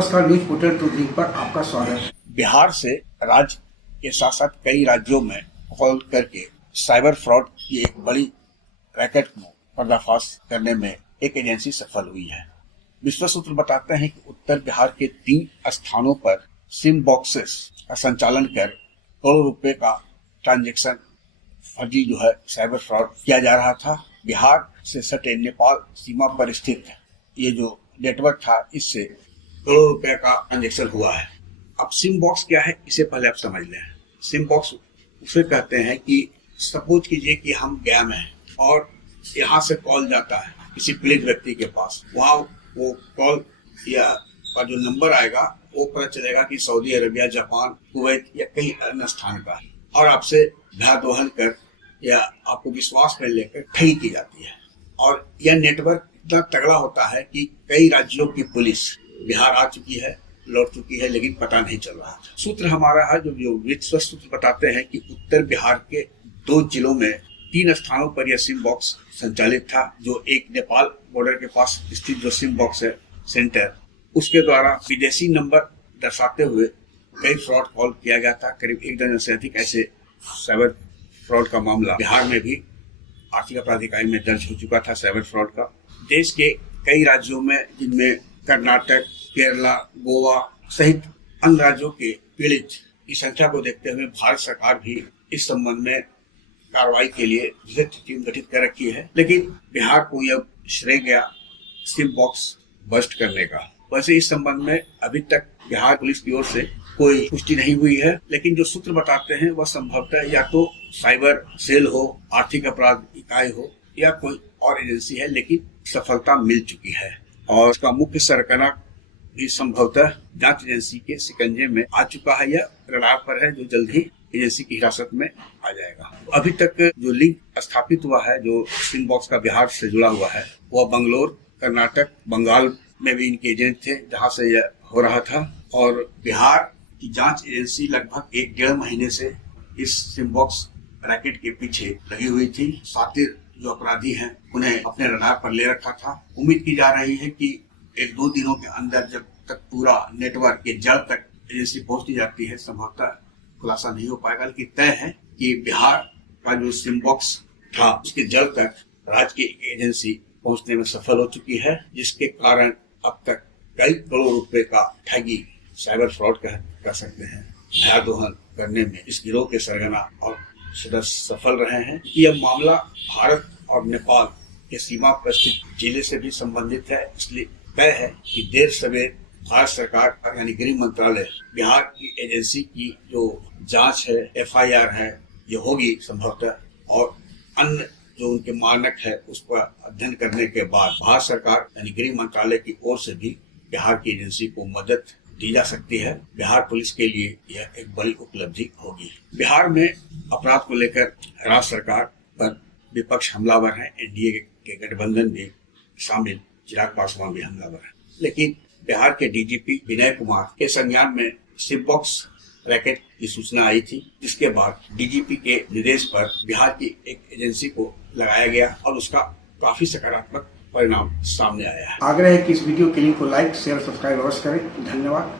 नमस्कार, news portal to the पर आपका स्वागत। बिहार से राज्य के साथ साथ कई राज्यों में कॉल करके साइबर फ्रॉड की एक बड़ी रैकेट को पर्दाफाश करने में एक एजेंसी सफल हुई है। विश्व सूत्र बताते हैं कि उत्तर बिहार के 3 स्थानों पर सिम बॉक्सेस का संचालन कर करोड़ों रुपए का ट्रांजैक्शन फर्जी साइबर फ्रॉड किया जा रहा था। बिहार से सटे नेपाल सीमा पर स्थित ये जो नेटवर्क था, इससे करोड़ों रुपए का ट्रांजैक्शन हुआ है। अब सिम बॉक्स क्या है, इसे पहले आप समझ लें। सिम बॉक्स उसे कहते हैं कि सपोज कीजिए कि हम गया में हैं और यहाँ से कॉल जाता है किसी पीड़ित व्यक्ति के पास। वहाँ वो कॉल या का जो नंबर आएगा वो पता चलेगा कि सऊदी अरबिया, जापान, कुवैत या कई अन्य स्थान का है, और आपसे भ्रांतवहन कर या आपको विश्वास में लेकर ठगी की जाती है। और यह नेटवर्क इतना तगड़ा होता है कि कई राज्यों की पुलिस बिहार आ चुकी है, लौट चुकी है, लेकिन पता नहीं चल रहा था। सूत्र हमारा है जो विश्व सूत्र बताते हैं कि उत्तर बिहार के 2 जिलों में 3 स्थानों पर यह सिम बॉक्स संचालित था। जो एक नेपाल बॉर्डर के पास स्थित जो सिम बॉक्स है सेंटर, उसके द्वारा विदेशी नंबर दर्शाते हुए कई फ्रॉड कॉल किया गया था। करीब 1 दर्जन से अधिक ऐसे साइबर फ्रॉड का मामला बिहार में भी आर्थिक अपराध इकाई में दर्ज हो चुका था साइबर फ्रॉड का। देश के कई राज्यों में, जिनमें कर्नाटक, केरला, गोवा सहित अन्य राज्यों के पीड़ित की संख्या को देखते हुए भारत सरकार भी इस संबंध में कार्रवाई के लिए विशेष टीम गठित कर रखी है। लेकिन बिहार को यह श्रेय गया सिम बॉक्स बस्ट करने का। वैसे इस संबंध में अभी तक बिहार पुलिस की ओर से कोई पुष्टि नहीं हुई है, लेकिन जो सूत्र बताते हैं वह संभवतः या तो साइबर सेल हो, आर्थिक अपराध इकाई हो, या कोई और एजेंसी है, लेकिन सफलता मिल चुकी है। और उसका मुख्य सरगना भी संभवतः जांच एजेंसी के शिकंजे में आ चुका है या रडार पर है, जो जल्द ही एजेंसी की हिरासत में आ जाएगा। अभी तक जो लिंक स्थापित हुआ है, जो सिम बॉक्स का बिहार से जुड़ा हुआ है, वह बंगलोर, कर्नाटक, बंगाल में भी इनके एजेंट थे, जहां से यह हो रहा था। और बिहार की जांच एजेंसी लगभग 1-1.5 महीने से इस सिम बॉक्स रैकेट के पीछे लगी हुई थी। सातिर जो अपराधी हैं उन्हें अपने रडार पर ले रखा था। उम्मीद की जा रही है कि 1-2 दिनों के अंदर, जब तक पूरा नेटवर्क के जड़ तक एजेंसी पहुंचती जाती है, संभवतः खुलासा नहीं हो पाएगा। लेकिन तय है कि बिहार का जो सिम बॉक्स था, उसके जड़ तक राज्य की एजेंसी पहुंचने में सफल हो चुकी है, जिसके कारण अब तक कई करोड़ रुपए का ठगी साइबर फ्रॉड कर सकते हैं भयादोहन करने में इस गिरोह के सरगना और सदस्य सफल रहे हैं। यह मामला भारत और नेपाल के सीमा पर स्थित जिले से भी संबंधित है, इसलिए तय है कि देर सवेर भारत सरकार यानी गृह मंत्रालय बिहार की एजेंसी की जो जांच है, FIR है, ये होगी संभवतः, और अन्य जो उनके मानक है उस पर अध्ययन करने के बाद भारत सरकार यानी गृह मंत्रालय की ओर से भी बिहार की एजेंसी को मदद दी जा सकती है। बिहार पुलिस के लिए यह एक बड़ी उपलब्धि होगी। बिहार में अपराध को लेकर राज्य सरकार पर विपक्ष हमलावर है, NDA के गठबंधन में शामिल चिराग पासवान भी हमलावर है। लेकिन बिहार के DGP विनय कुमार के संज्ञान में सिम बॉक्स रैकेट की सूचना आई थी, जिसके बाद DGP के निर्देश पर बिहार की एक एजेंसी को लगाया गया और उसका काफी सकारात्मक परिणाम सामने आया है। आग्रह है कि इस वीडियो के लिंक को लाइक, शेयर, सब्सक्राइब अवश्य करें। धन्यवाद।